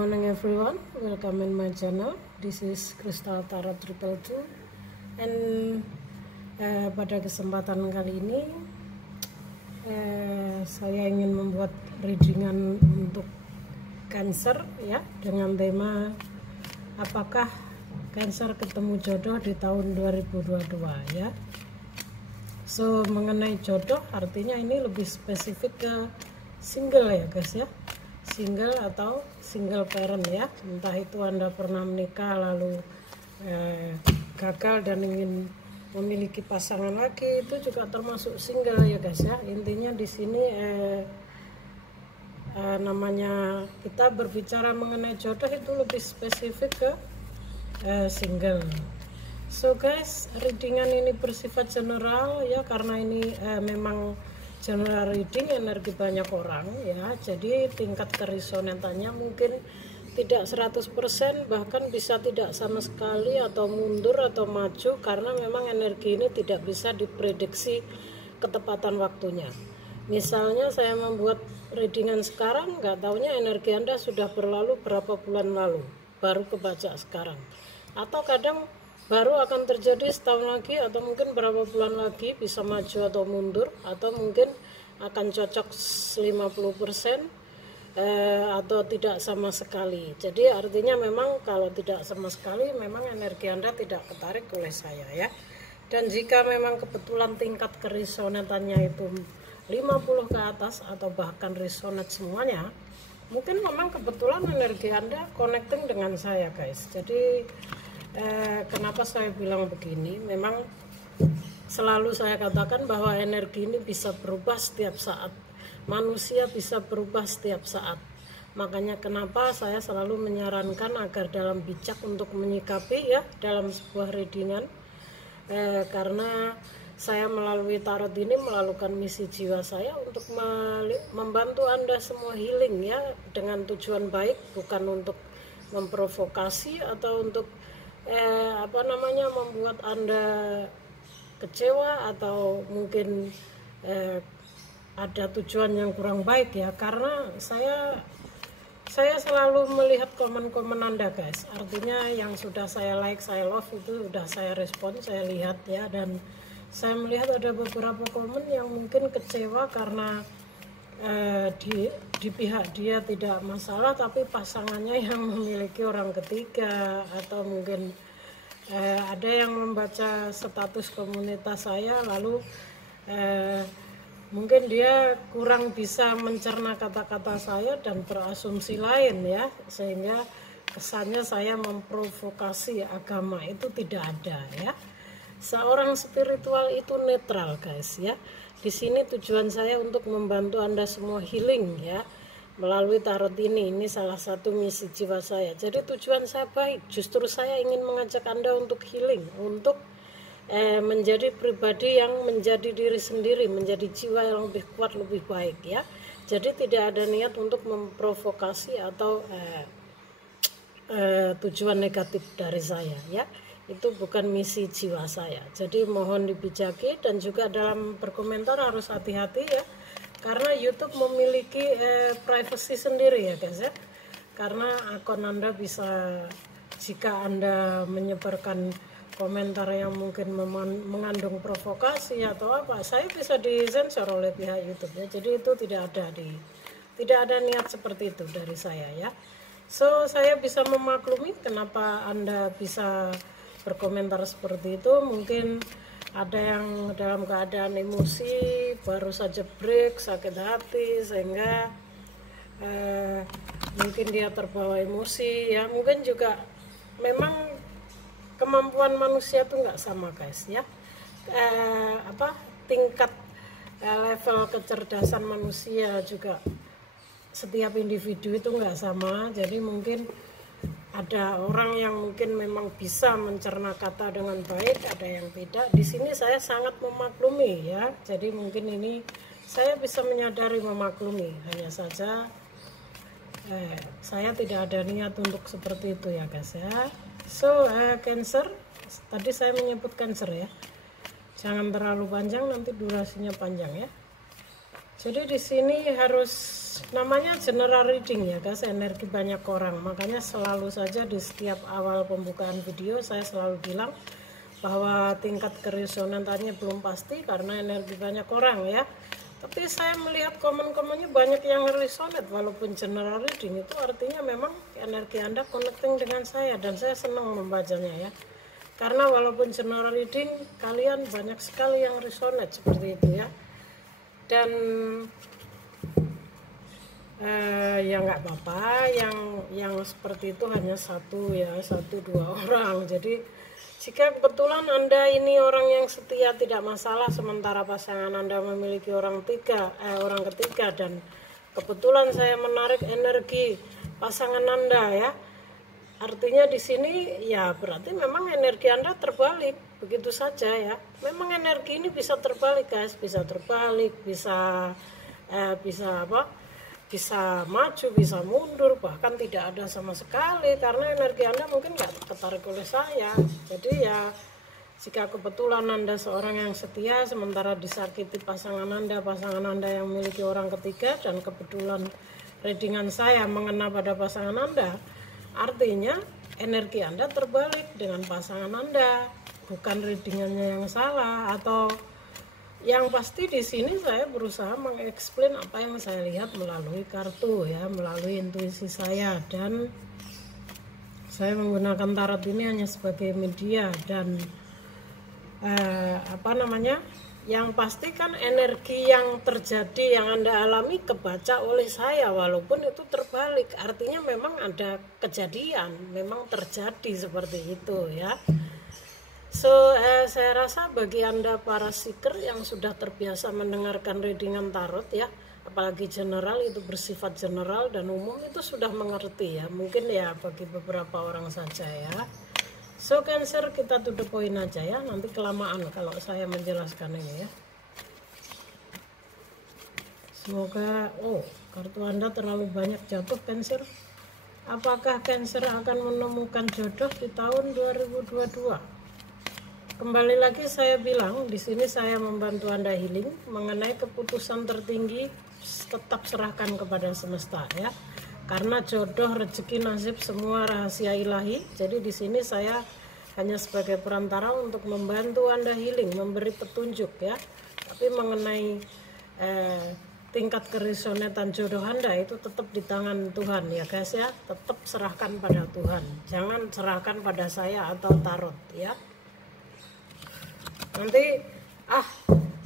morning everyone, welcome in my channel. This is Crystal Tarot 222 and pada kesempatan kali ini saya ingin membuat readingan untuk Cancer ya, dengan tema apakah Cancer ketemu jodoh di tahun 2022 ya. So mengenai jodoh artinya ini lebih spesifik ke single ya guys ya, single atau single parent ya, entah itu Anda pernah menikah lalu gagal dan ingin memiliki pasangan lagi, itu juga termasuk single ya guys ya. Intinya di sini namanya kita berbicara mengenai jodoh itu lebih spesifik ke single. So guys, readingan ini bersifat general ya, karena ini memang general reading, energi banyak orang ya, jadi tingkat keresonannya mungkin tidak 100%, bahkan bisa tidak sama sekali atau mundur atau maju, karena memang energi ini tidak bisa diprediksi ketepatan waktunya. Misalnya saya membuat readingan sekarang, nggak taunya energi Anda sudah berlalu berapa bulan lalu, baru kebaca sekarang, atau kadang baru akan terjadi setahun lagi, atau mungkin berapa bulan lagi bisa maju atau mundur, atau mungkin akan cocok 50% atau tidak sama sekali. Jadi artinya memang kalau tidak sama sekali memang energi Anda tidak ketarik oleh saya ya. Dan jika memang kebetulan tingkat keresonannya itu 50 ke atas atau bahkan resonate semuanya, mungkin memang kebetulan energi Anda connecting dengan saya guys. Jadi kenapa saya bilang begini, memang selalu saya katakan bahwa energi ini bisa berubah setiap saat, manusia bisa berubah setiap saat. Makanya kenapa saya selalu menyarankan agar dalam bijak untuk menyikapi ya dalam sebuah readingan, karena saya melalui tarot ini melakukan misi jiwa saya untuk membantu Anda semua healing ya, dengan tujuan baik, bukan untuk memprovokasi atau untuk membuat Anda kecewa atau mungkin ada tujuan yang kurang baik ya, karena saya selalu melihat komen-komen Anda guys. Artinya yang sudah saya like, saya love itu sudah saya respon, saya lihat ya, dan saya melihat ada beberapa komen yang mungkin kecewa karena di pihak dia tidak masalah, tapi pasangannya yang memiliki orang ketiga, atau mungkin ada yang membaca status komunitas saya lalu mungkin dia kurang bisa mencerna kata-kata saya dan berasumsi lain ya, sehingga kesannya saya memprovokasi agama. Itu tidak ada ya. Seorang spiritual itu netral guys ya. Di sini tujuan saya untuk membantu Anda semua healing ya, melalui tarot ini. Ini salah satu misi jiwa saya. Jadi tujuan saya baik. Justru saya ingin mengajak Anda untuk healing, untuk menjadi pribadi yang menjadi diri sendiri, menjadi jiwa yang lebih kuat, lebih baik ya. Jadi tidak ada niat untuk memprovokasi atau tujuan negatif dari saya ya. Itu bukan misi jiwa saya. Jadi mohon dibijaki, dan juga dalam berkomentar harus hati-hati ya, karena YouTube memiliki privacy sendiri ya guys ya. Karena akun Anda bisa, jika Anda menyebarkan komentar yang mungkin mengandung provokasi atau apa, saya bisa disensor oleh pihak YouTube ya. Jadi itu tidak ada niat seperti itu dari saya ya. So saya bisa memaklumi kenapa Anda bisa berkomentar seperti itu. Mungkin ada yang dalam keadaan emosi, baru saja break, sakit hati, sehingga mungkin dia terbawa emosi ya. Mungkin juga memang kemampuan manusia itu nggak sama guys ya. Tingkat level kecerdasan manusia juga setiap individu itu nggak sama. Jadi mungkin ada orang yang mungkin memang bisa mencerna kata dengan baik, ada yang tidak. Di sini saya sangat memaklumi ya. Jadi mungkin ini saya bisa menyadari, memaklumi. Hanya saja saya tidak ada niat untuk seperti itu ya guys ya. So Cancer, tadi saya menyebut Cancer ya. Jangan terlalu panjang, nanti durasinya panjang ya. Jadi di sini harus namanya general reading ya guys, energi banyak orang. Makanya selalu saja di setiap awal pembukaan video saya selalu bilang bahwa tingkat keresonansannya belum pasti karena energi banyak orang ya. Tapi saya melihat komen-komennya banyak yang resonate walaupun general reading, itu artinya memang energi Anda connecting dengan saya dan saya senang membacanya ya. Karena walaupun general reading kalian banyak sekali yang resonate seperti itu ya. Dan ya nggak apa-apa, yang seperti itu hanya satu ya, 1-2 orang. Jadi jika kebetulan Anda ini orang yang setia tidak masalah, sementara pasangan Anda memiliki orang ketiga dan kebetulan saya menarik energi pasangan Anda ya, artinya di sini ya berarti memang energi Anda terbalik begitu saja ya. Memang energi ini bisa terbalik guys, bisa terbalik, bisa bisa maju, bisa mundur, bahkan tidak ada sama sekali karena energi Anda mungkin nggak tertarik oleh saya. Jadi ya jika kebetulan Anda seorang yang setia sementara disakiti pasangan Anda yang memiliki orang ketiga dan kebetulan readingan saya mengena pada pasangan Anda, artinya energi Anda terbalik dengan pasangan Anda, bukan readingannya yang salah. Atau yang pasti di sini saya berusaha mengeksplain apa yang saya lihat melalui kartu ya, melalui intuisi saya, dan saya menggunakan tarot ini hanya sebagai media. Dan yang pasti kan energi yang terjadi yang Anda alami kebaca oleh saya walaupun itu terbalik, artinya memang ada kejadian, memang terjadi seperti itu ya. So saya rasa bagi Anda para seeker yang sudah terbiasa mendengarkan readingan tarot ya, apalagi general, itu bersifat general dan umum, itu sudah mengerti ya. Mungkin ya bagi beberapa orang saja ya. So Cancer, kita to the point aja ya, nanti kelamaan kalau saya menjelaskan ini ya. Semoga kartu Anda terlalu banyak jatuh Cancer. Apakah Cancer akan menemukan jodoh di tahun 2022? Kembali lagi saya bilang di sini saya membantu Anda healing mengenai keputusan tertinggi, tetap serahkan kepada semesta ya. Karena jodoh, rezeki, nasib semua rahasia ilahi. Jadi di sini saya hanya sebagai perantara untuk membantu Anda healing, memberi petunjuk ya. Tapi mengenai tingkat keresonetan jodoh Anda itu tetap di tangan Tuhan ya guys ya. Tetap serahkan pada Tuhan. Jangan serahkan pada saya atau tarot ya. Nanti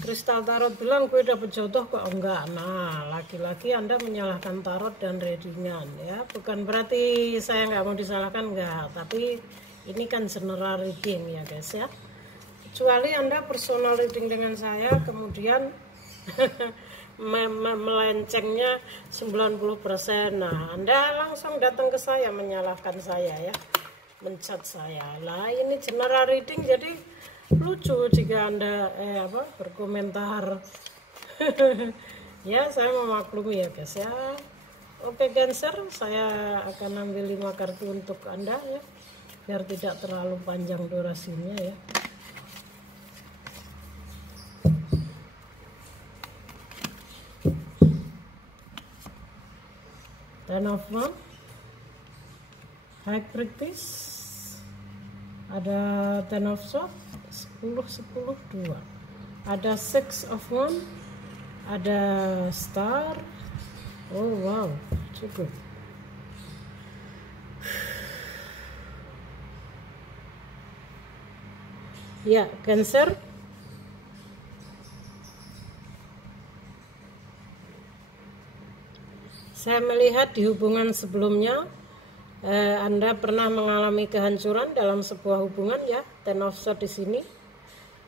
kristal tarot bilang gue dapet jodoh kok enggak. Nah, lagi-lagi Anda menyalahkan tarot dan readingan ya. Bukan berarti saya nggak mau disalahkan, enggak, tapi ini kan general reading ya guys ya. Kecuali Anda personal reading dengan saya kemudian melencengnya 90%. Nah, Anda langsung datang ke saya menyalahkan saya ya, mencat saya. Lah ini general reading, jadi lucu jika Anda berkomentar. Ya saya memaklumi ya guys ya. Oke Cancer, saya akan ambil 5 kartu untuk Anda ya, biar tidak terlalu panjang durasinya ya. Ten of Wands, High Priestess, ada Ten of Swords, 10-10-2, ada Six of Wands, ada Star. Oh wow, cukup. Ya Cancer, saya melihat di hubungan sebelumnya Anda pernah mengalami kehancuran dalam sebuah hubungan ya. Ten of Swords di sini.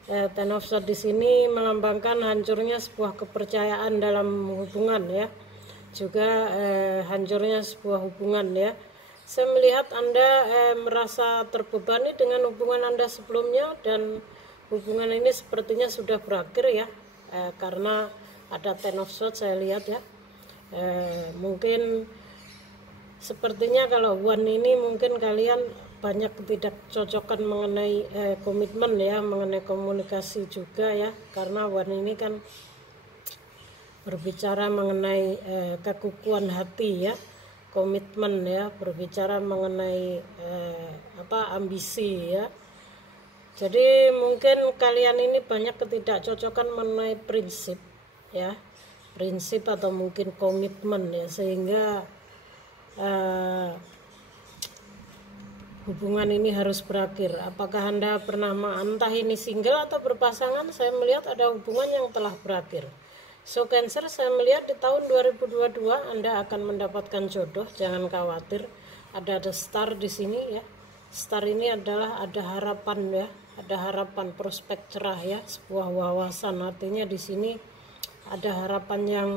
Ten of Swords di sini melambangkan hancurnya sebuah kepercayaan dalam hubungan ya. Juga hancurnya sebuah hubungan ya. Saya melihat Anda merasa terbebani dengan hubungan Anda sebelumnya dan hubungan ini sepertinya sudah berakhir ya. Karena ada Ten of Swords saya lihat ya. Mungkin sepertinya kalau one ini mungkin kalian banyak ketidakcocokan mengenai komitmen ya, mengenai komunikasi juga ya, karena one ini kan berbicara mengenai kekukuhan hati ya, komitmen ya, berbicara mengenai ambisi ya. Jadi mungkin kalian ini banyak ketidakcocokan mengenai prinsip ya, prinsip atau mungkin komitmen ya, sehingga hubungan ini harus berakhir. Apakah Anda pernah entah ini single atau berpasangan, saya melihat ada hubungan yang telah berakhir. So Cancer, saya melihat di tahun 2022 Anda akan mendapatkan jodoh, jangan khawatir. Ada star di sini ya. Star ini adalah ada harapan ya, ada harapan, prospek cerah ya, sebuah wawasan. Artinya di sini ada harapan yang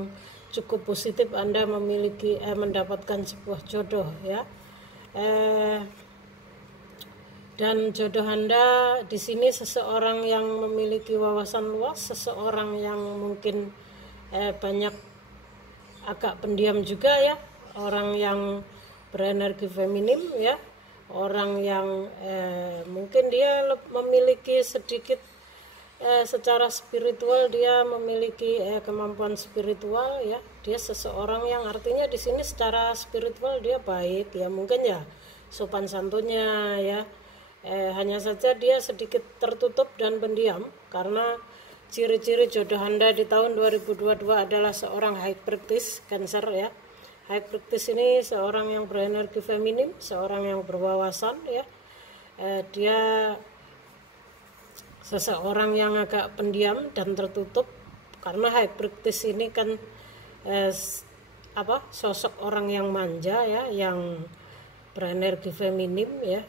cukup positif, Anda memiliki mendapatkan sebuah jodoh ya. Dan jodoh Anda di sini seseorang yang memiliki wawasan luas, seseorang yang mungkin banyak agak pendiam juga ya, orang yang berenergi feminim ya, orang yang mungkin dia memiliki sedikit secara spiritual, dia memiliki kemampuan spiritual ya. Dia seseorang yang artinya di sini secara spiritual dia baik ya, mungkin ya sopan santunnya ya. Hanya saja dia sedikit tertutup dan pendiam, karena ciri-ciri jodoh Anda di tahun 2022 adalah seorang high practice Cancer ya. High practice ini seorang yang berenergi feminim, seorang yang berwawasan ya. Dia seseorang yang agak pendiam dan tertutup, karena high practice ini kan sosok orang yang manja ya, yang berenergi feminim ya.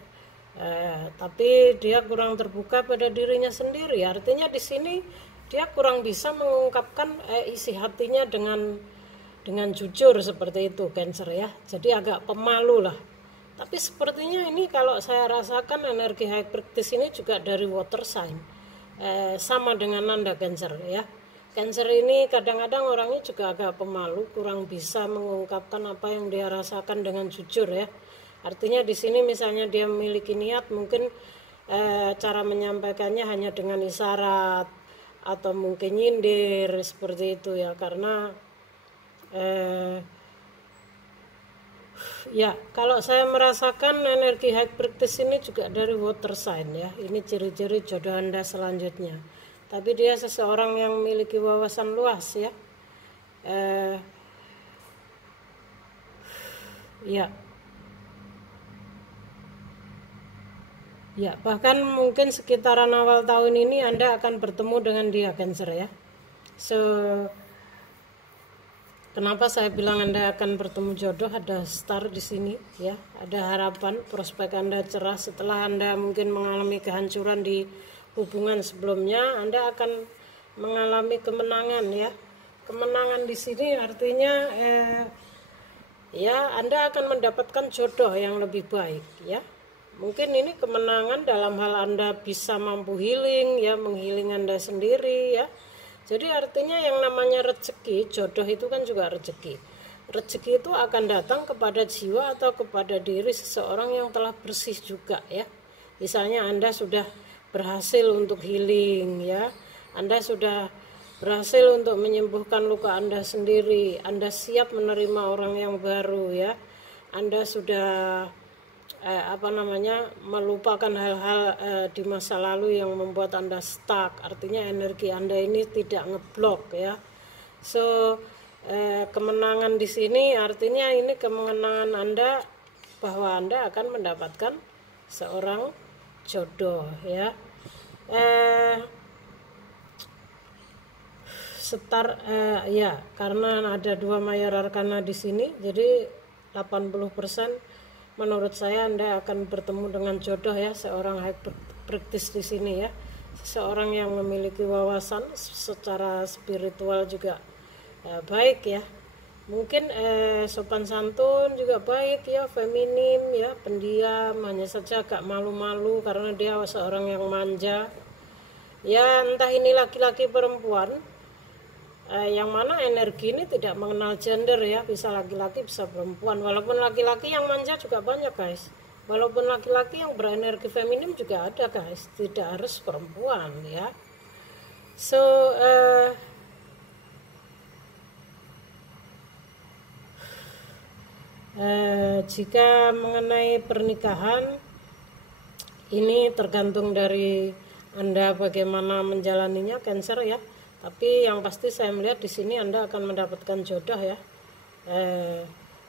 Tapi dia kurang terbuka pada dirinya sendiri. Artinya di sini dia kurang bisa mengungkapkan isi hatinya dengan jujur seperti itu Cancer ya. Jadi agak pemalu lah. Tapi sepertinya ini kalau saya rasakan energi high practice ini juga dari water sign. Sama dengan Anda Cancer ya. Cancer ini kadang-kadang orangnya juga agak pemalu, kurang bisa mengungkapkan apa yang dia rasakan dengan jujur ya. Artinya di sini misalnya dia memiliki niat, mungkin cara menyampaikannya hanya dengan isyarat atau mungkin nyindir seperti itu ya. Karena ya kalau saya merasakan energi high practice ini juga dari water sign ya. Ini ciri-ciri jodoh Anda selanjutnya. Tapi dia seseorang yang memiliki wawasan luas ya. Ya, bahkan mungkin sekitaran awal tahun ini Anda akan bertemu dengan dia Cancer ya. So, kenapa saya bilang Anda akan bertemu jodoh? Ada star di sini ya, ada harapan, prospek Anda cerah setelah Anda mungkin mengalami kehancuran di hubungan sebelumnya. Anda akan mengalami kemenangan ya. Kemenangan di sini artinya ya Anda akan mendapatkan jodoh yang lebih baik ya. Mungkin ini kemenangan dalam hal Anda bisa mampu healing ya, menghealing Anda sendiri ya. Jadi artinya yang namanya rezeki, jodoh itu kan juga rezeki. Rezeki itu akan datang kepada jiwa atau kepada diri seseorang yang telah bersih juga ya. Misalnya Anda sudah berhasil untuk healing ya. Anda sudah berhasil untuk menyembuhkan luka Anda sendiri. Anda siap menerima orang yang baru ya. Anda sudah melupakan hal-hal di masa lalu yang membuat Anda stuck. Artinya energi Anda ini tidak ngeblok ya. So kemenangan di sini artinya ini kemenangan Anda, bahwa Anda akan mendapatkan seorang jodoh ya. Ya, karena ada 2 mayor arkana di sini, jadi 80% menurut saya Anda akan bertemu dengan jodoh ya, seorang high practice di sini ya. Seseorang yang memiliki wawasan secara spiritual juga baik ya. Mungkin sopan santun juga baik ya, feminim ya, pendiam, hanya saja agak malu-malu karena dia seorang yang manja. Ya, entah ini laki-laki perempuan, yang mana energi ini tidak mengenal gender ya, bisa laki-laki bisa perempuan. Walaupun laki-laki yang manja juga banyak guys, walaupun laki-laki yang berenergi feminim juga ada guys, tidak harus perempuan ya. So Jika mengenai pernikahan, ini tergantung dari Anda bagaimana menjalaninya, Cancer ya. Tapi yang pasti saya melihat di sini Anda akan mendapatkan jodoh ya,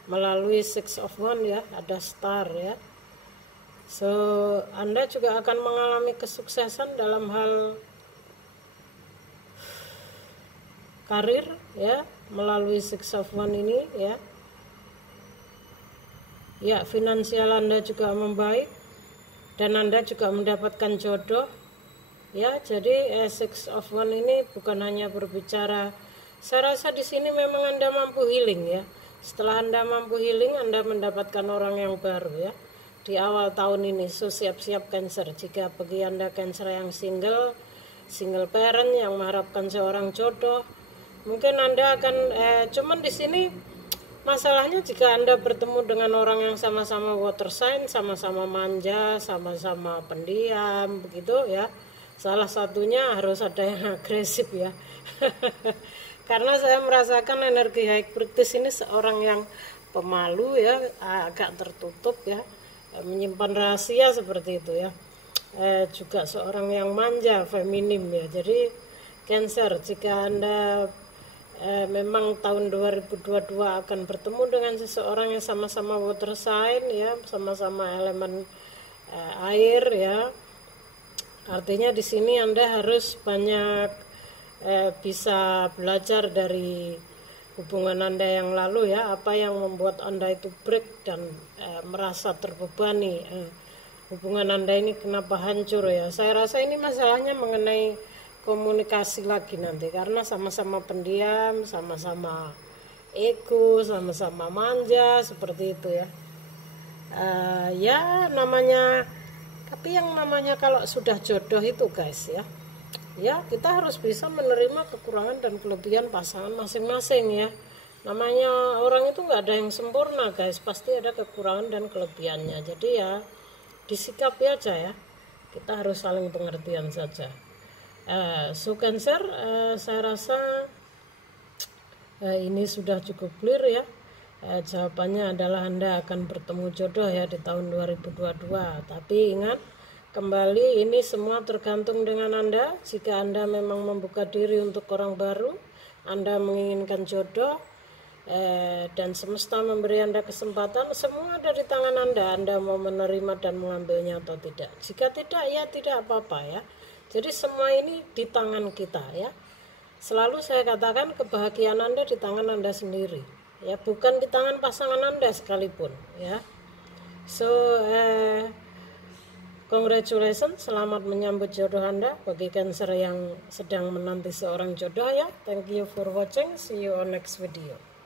melalui Six of Wands ya, ada star ya. So Anda juga akan mengalami kesuksesan dalam hal karir ya, melalui Six of Wands ini ya. Ya, finansial Anda juga membaik dan Anda juga mendapatkan jodoh. Ya, jadi Six of Wands ini bukan hanya berbicara, saya rasa di sini memang Anda mampu healing ya. Setelah Anda mampu healing, Anda mendapatkan orang yang baru ya di awal tahun ini. So siap-siap Cancer. Jika bagi Anda Cancer yang single parent yang mengharapkan seorang jodoh, mungkin Anda akan cuman di sini masalahnya jika Anda bertemu dengan orang yang sama-sama water sign, sama-sama manja, sama-sama pendiam begitu ya. Salah satunya harus ada yang agresif ya. Karena saya merasakan energi high priestess ini seorang yang pemalu ya, agak tertutup ya, menyimpan rahasia seperti itu ya. Juga seorang yang manja, feminim ya. Jadi Cancer, jika Anda memang tahun 2022 akan bertemu dengan seseorang yang sama-sama water sign ya, sama-sama elemen air ya. Artinya di sini Anda harus banyak bisa belajar dari hubungan Anda yang lalu ya, apa yang membuat Anda itu break dan merasa terbebani. Hubungan Anda ini kenapa hancur ya? Saya rasa ini masalahnya mengenai komunikasi lagi nanti, karena sama-sama pendiam, sama-sama ego, sama-sama manja seperti itu ya. Ya namanya, tapi yang namanya kalau sudah jodoh itu guys ya, ya kita harus bisa menerima kekurangan dan kelebihan pasangan masing-masing ya. Namanya orang itu nggak ada yang sempurna guys, pasti ada kekurangan dan kelebihannya. Jadi ya disikapi aja ya, kita harus saling pengertian saja. So Cancer, saya rasa ini sudah cukup clear ya. Jawabannya adalah Anda akan bertemu jodoh ya di tahun 2022. Tapi ingat, kembali ini semua tergantung dengan Anda. Jika Anda memang membuka diri untuk orang baru, Anda menginginkan jodoh, dan semesta memberi Anda kesempatan, semua ada di tangan Anda. Anda mau menerima dan mengambilnya atau tidak. Jika tidak, ya tidak apa-apa ya. Jadi semua ini di tangan kita ya. Selalu saya katakan kebahagiaan Anda di tangan Anda sendiri ya, bukan di tangan pasangan Anda sekalipun ya. So congratulations, selamat menyambut jodoh Anda bagi Cancer yang sedang menanti seorang jodoh ya. Thank you for watching, see you on next video.